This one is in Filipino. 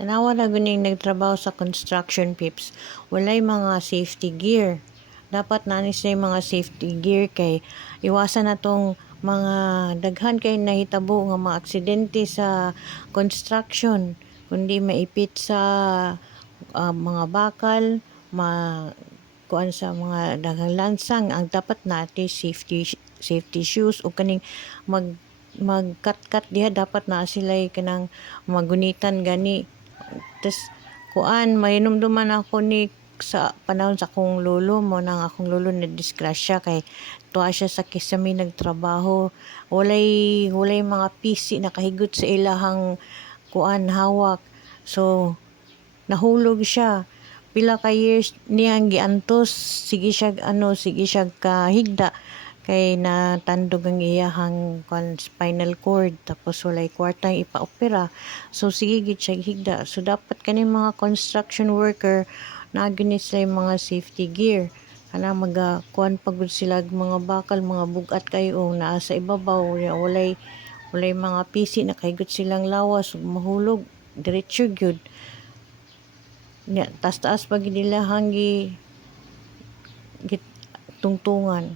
Tanawa na guning nagtrabaho sa construction pips, walay mga safety gear. Dapat nanis na yung mga safety gear kay iwasan na tong mga daghan kay nahitabo nga mga aksidente sa construction, kundi maipit sa mga bakal, kuan sa mga daghang lansang. Ang dapat natin safety shoes o kaning magkat-kat diha, dapat na sila kanang magunitan gani. Tas kuan mainumduman ako ni sa panahon sa akong lolo mo, nang akong lolo na disgrasya kay tuwa siya sa kisami nagtrabaho, walay mga PC nakahigot sa ilahang kuan hawak, so nahulog siya. Pila ka years niyang giantos, sige siya kahigda kay natandog ang iyahang spinal cord, tapos walay kwartang ipa-opera, so sige gid siya higda. So dapat kaning mga construction worker naagin sila yung mga safety gear, kana kuan pagud sila mga bakal, mga bugat kayo naa sa ibabaw, walay mga PC nakahigot silang lawas ug mahulog diretso gyud. Taas pag nila hanggi tungtungan.